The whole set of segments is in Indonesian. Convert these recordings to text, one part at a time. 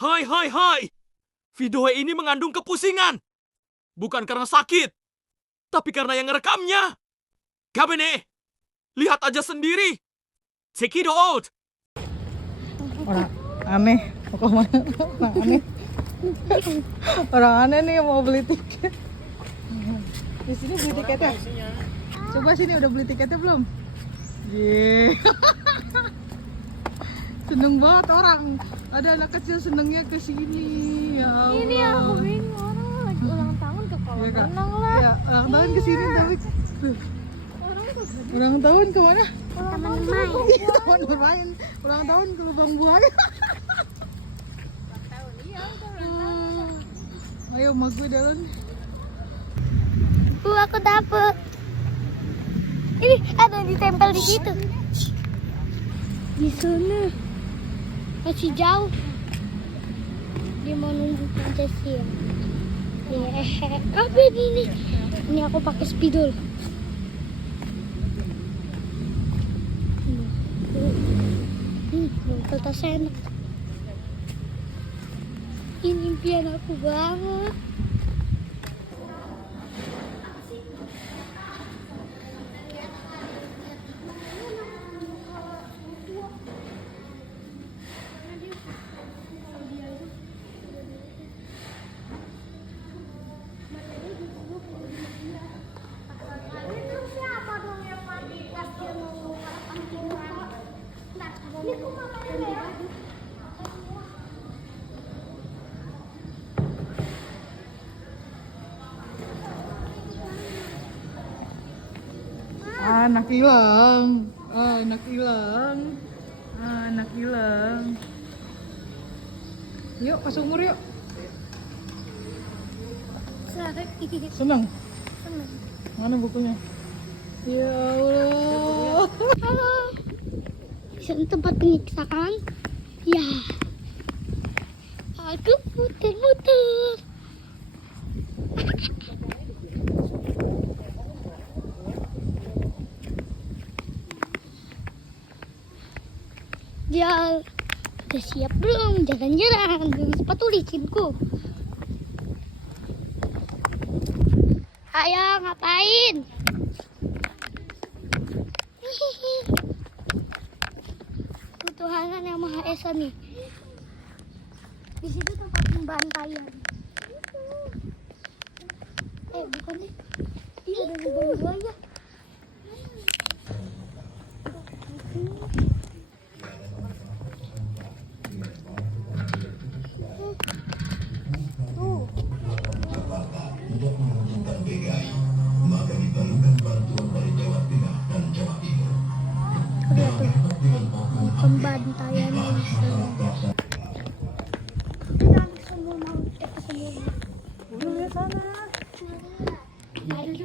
Hai, hai, hai! Video ini mengandung kepusingan. Bukan karena sakit, tapi karena yang ngerekamnya. Kabene, lihat aja sendiri. Check it out. Orang aneh, mau kemana? Orang aneh. Orang aneh nih yang mau beli tiket. Di sini beli tiketnya. Coba sini udah beli tiketnya belum? Yeay. Seneng banget orang. Ada anak kecil senengnya ke sini. Ya Allah. Ini aku bingung, orang lagi ulang tahun ke kolam Iya, Kak. renang lah. Iya, ulang tahun ke sini tapi tuh. Orang tuh Ulang tahun kemana? teman main. Iya, teman bermain. Ulang tahun ke lubang buaya. Ayo, sama gue jalan. Aku dapet. Ini ada yang ditempel di situ. Di sana. Masih jauh. Dia mau nunggu Pancasila. Apa ini? Ini aku pakai spidol. Kertas enak. Ini impian aku banget. Anak hilang. Anak hilang. Anak hilang. Yuk, ke sumur yuk. Senang? Mana bukunya? Ya Allah. Halo. Di sana tempat penyiksaan. Ya. Aku muter-muter. Dia udah siap belum? Jalan-jalan dengan sepatu licinku. Ayo ngapain? Tuhanan yang Maha Esa nih. Di situ tempat pembantaian. Bukan nih. Iya, ada lubang buaya. Pembantaian Udah lihat sana. Tadi Tadi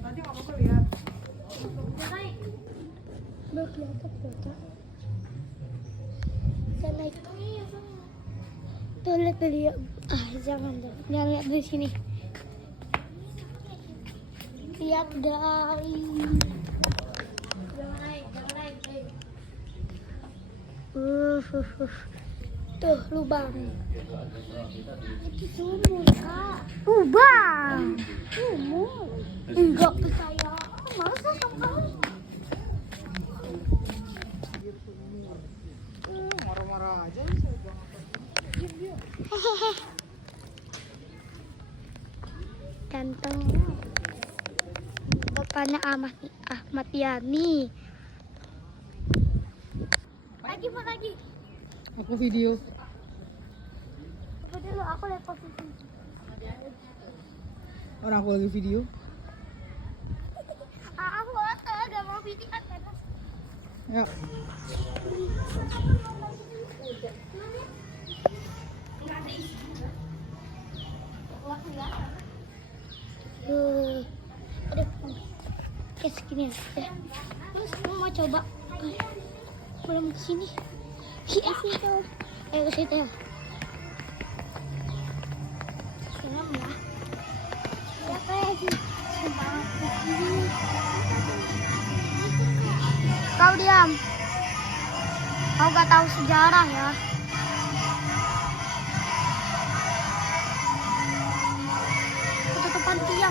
nggak apa-apa lihat. Saya naik. Tuh lihat tadi ya. Jangan lihat dari sini. Lihat dari. Jangan naik. Tuh lubang. Itu sumur, Kak. Lubang. Sumur. Enggak percaya. Masa sama Marah-marah aja. Ganteng. Bapaknya Ahmad Yani. Lagi. Aku video. Apa dulu aku lihat posisi. Orang aku lagi video. Aku gak mau video kan. Ya. Aduh, kayak segini ya. Terus mau coba. Belum kesini. Iya, ke situ ya. Serem ya. Siapa ya sih? Kau diam. Kau gak tahu sejarah ya.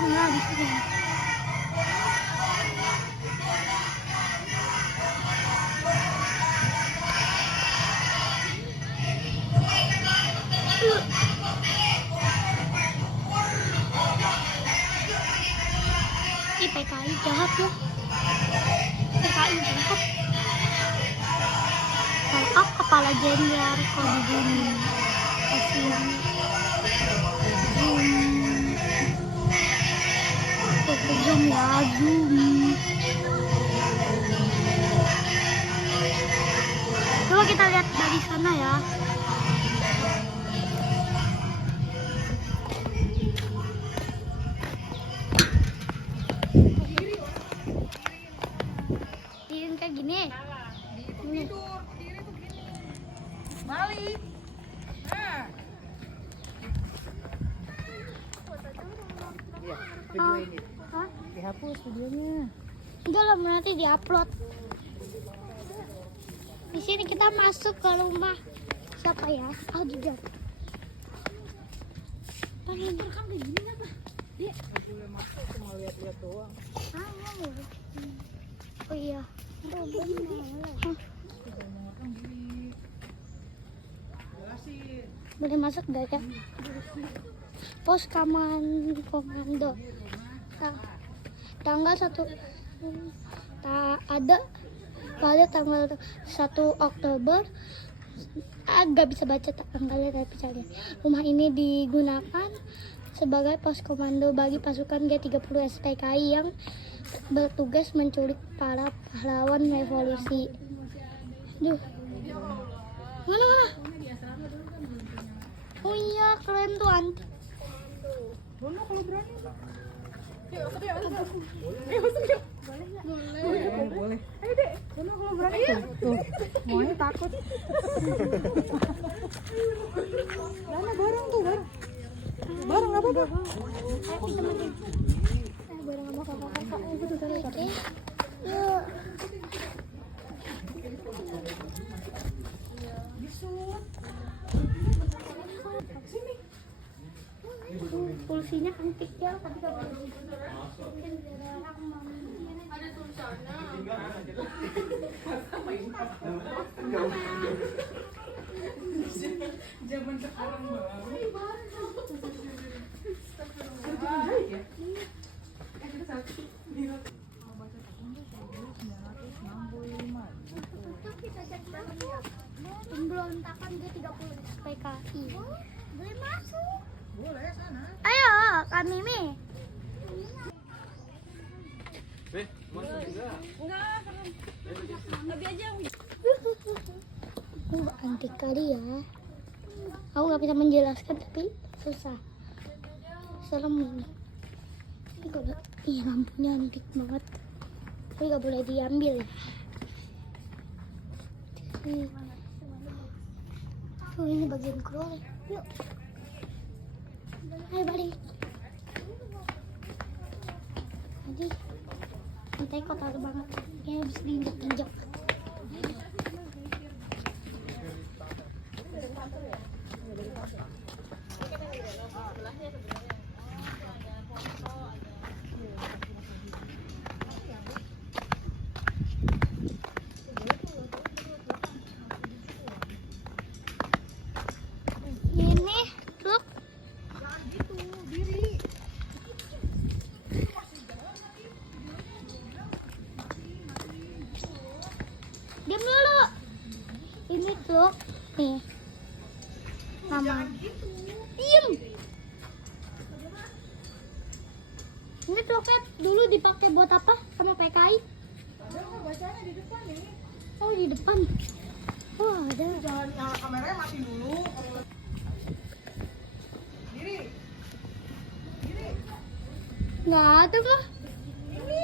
Jangan di sini. Ih, PKI jahat ya. PKI jahat. Tangkap kepala jenderal kau dibunuh. Kasihan. Zoom ya, zoom. Coba kita lihat dari sana ya. Tirin kayak gini. Tidur, diri tuh gini. Balik. Nah. Iya, video ini. Hah? Dihapus videonya. Enggak lah, nanti diupload. Di sini kita masuk ke rumah siapa ya? Oh, juga. Pengen rekam kayak gini apa? Dia. Boleh masuk cuma lihat-lihat doang. Ah, mau. Oh iya. Hah? Jelasin. Boleh masuk gak ya? Pos komando. Tanggal 1 ada pada tanggal 1 Oktober. Agak bisa baca tanggalnya tapi caranya. Rumah ini digunakan sebagai pos komando bagi pasukan G30 SPKI yang bertugas menculik para pahlawan revolusi. Duh. Mana? Oh iya, keren tuh anti. Bono kalau berani. Yuk, masuk yuk. Masuk yuk. Boleh. Boleh. Ayo, Dek. Bono kalau berani yuk. Tuh, maunya takut. Lana bareng tuh, bareng. Bareng apa, Dok? Ayo kita main. Bareng sama kakak-kakak. Oke. Yuk. Pulsinya kan kecil tapi kalau ada tulisannya. Zaman sekarang baru. Pemberontakan G30 PKI. Boleh masuk. Boleh sana. Ayo, Kak Mimi. Masuk juga. Antik kali ya. Aku nggak bisa menjelaskan tapi susah. Serem ini. Ini kalau lampunya antik banget. Tapi nggak boleh diambil ya. Ini bagian keluar. Yuk. Ayo balik. Jadi lantai kotor banget. Kayaknya bisa diinjak-injak. Ini look. Diam dulu. Ini tuh nih nama. Diam. Ini coklat dulu dipakai buat apa sama PKI? Bacanya di depan nih. Oh di depan. Oh ada. Jangan nyala kameranya mati dulu. Diri. Diri. Nggak ada kah? Ini.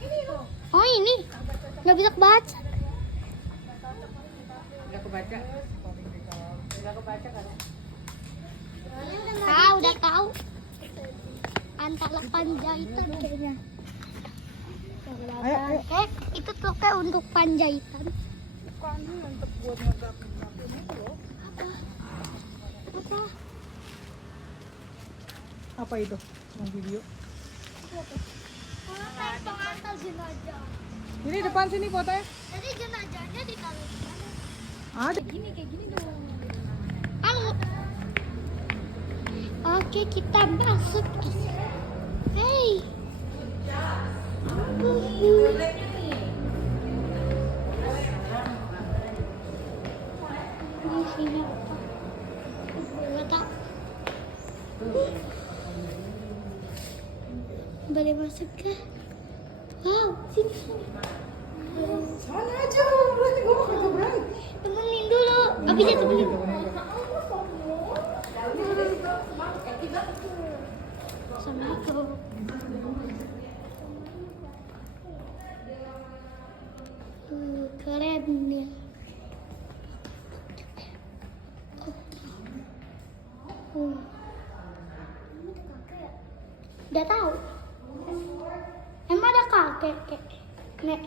Ini loh. Oh ini. Nggak bisa baca. Udah kebaca. Udah kebaca kan? Tahu udah tahu. Antara Panjaitan kayaknya. Ayo. Itu tuh kayak untuk Panjaitan. Bukan untuk buat ngegap-ngegapin itu loh. Apa? Apa? Apa itu? Mau video. Naik pengantar jenazah. Ini depan sini fotonya. Jadi jenazahnya ditaruh di mana? Ada. Kayak gini dong. Anu. Oke, kita masuk. Hey. Di sini apa? Nggak tahu. Boleh masuk ke? Wow, sini. Sana aja, berarti gue kagak berani. Temenin dulu. Abisnya temenin. Assalamualaikum. Keren ya. Udah tahu. Emang ada kakek, Kek? Nek,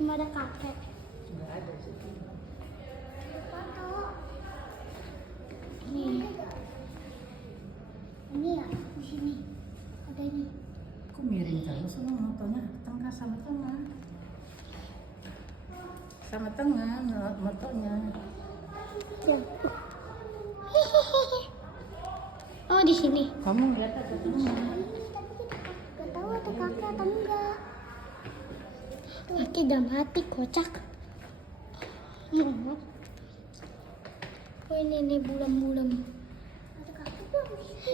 emang ada kakek? Ini ya, di sini. Ada ini. Kok miring terus lu motonya tengah sama tengah. Sama tengah motonya. Ya. Oh, di sini. Kamu lihat aja tengah. Gak tahu ada kakek atau enggak. Kakek udah mati, kocak. Oh, ini bulan-bulan.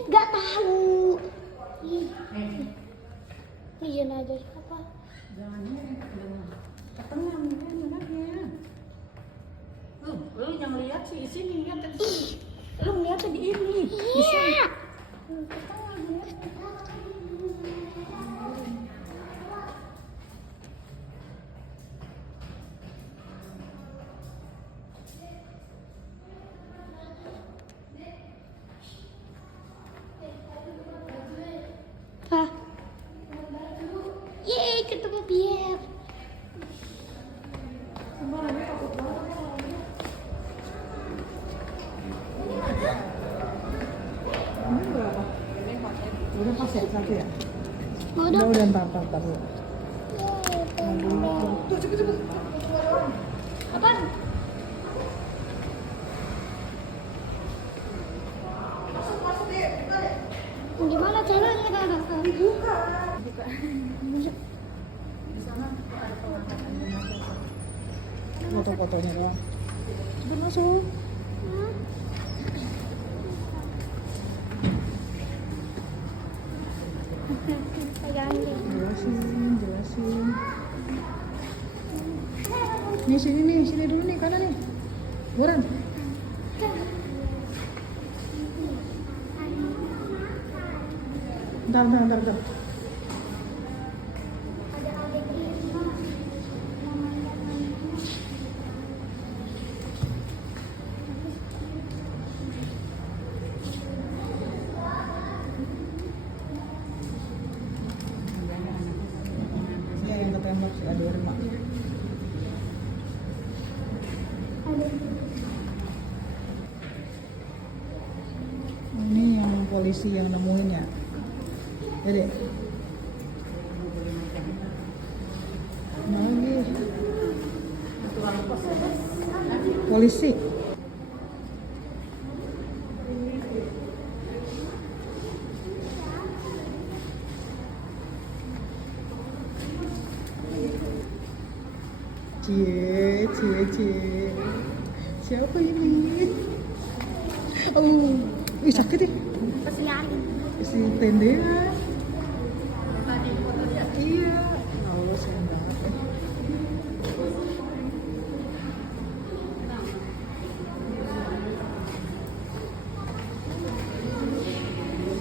Gak tahu. Ini jenazah siapa? Jangan miring ke tengah miring anaknya. Lu yang lihat sih di sini lihat di sini. Lu ngeliatnya di ini. Iya. Hah? Yeay, ketemu Pierre. Ini berapa? Udah pas ya satu ya? Udah. Udah ntar dulu. Tuh cepet. Apaan? Gimana caranya? Buka. Foto-fotonya doang. Cepet masuk. Jelasin. Nih sini dulu nih, kanan nih. Buran. Bentar. Ya yang ketembak si ada rumah. Ini yang polisi yang nemuin ya. Jadi lagi polisi. Cie. Siapa ini? Oh, sakit ya? Kesian. Si tendean. Iya. Allah sayang banget ya.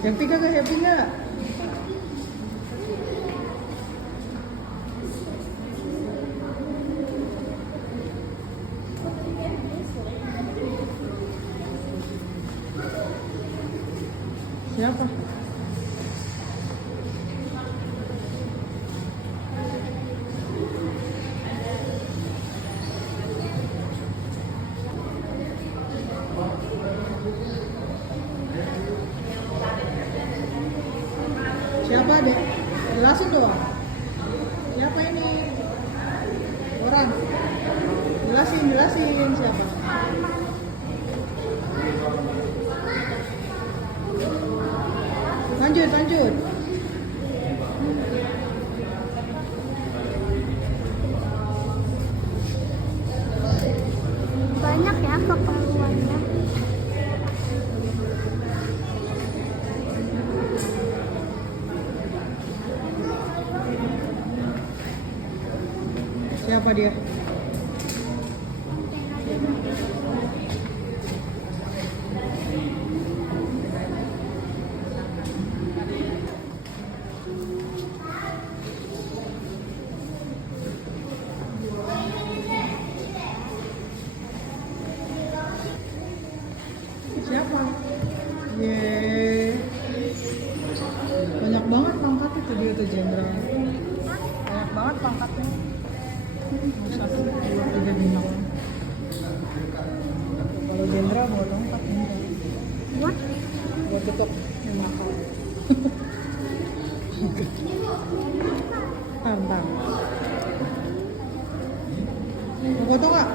Happy nggak? Siapa? Siapa deh? Jelasin doang. Siapa ini? Orang. Jelasin siapa? Lanjut. Banyak ya keperluannya. Siapa dia? Siapa? Yeay. Banyak banget pangkat itu dia tuh jenderal. Banyak banget pangkatnya. 1, 2, 3, 5. Kalau jenderal bawa tongkat enggak. Buat Buat ketok yang mahal. Tantang. Mau foto nggak?